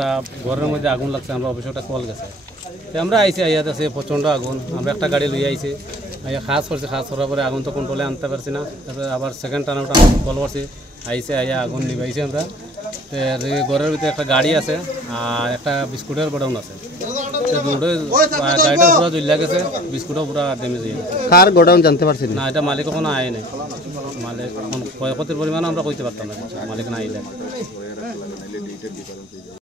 একটা ঘরের মধ্যে আগুন লাগছে, আমরা অফিসে একটা কল গেছে, আমরা আইসি আইয়া আছে প্রচণ্ড আগুন, আমরা একটা গাড়ি লইয়া আইছি, আইয়া খাস করছি, খাস করার পরে আগুন তো কন্ট্রোলে আনতে পারছি না, তারপরে আবার সেকেন্ড টার্ন আউট কল করছি, আইসে আইয়া আগুন নিবাইছি আমরা। ঘরের ভিতরে একটা গাড়ি আছে আর একটা বিস্কুটের গোডাউন আছে, গাড়িটা পুরো জ্বলিয়া গেছে, বিস্কুটও পুরো ড্যামেজ হয়ে গেছে। কার গোডাউন জানতে পারছেন না, এটা মালিক কোনো আয় নাই, মালিক ক্ষয়ক্ষতির পরিমাণ আমরা কইতে পারতাম না, মালিক না আইলে।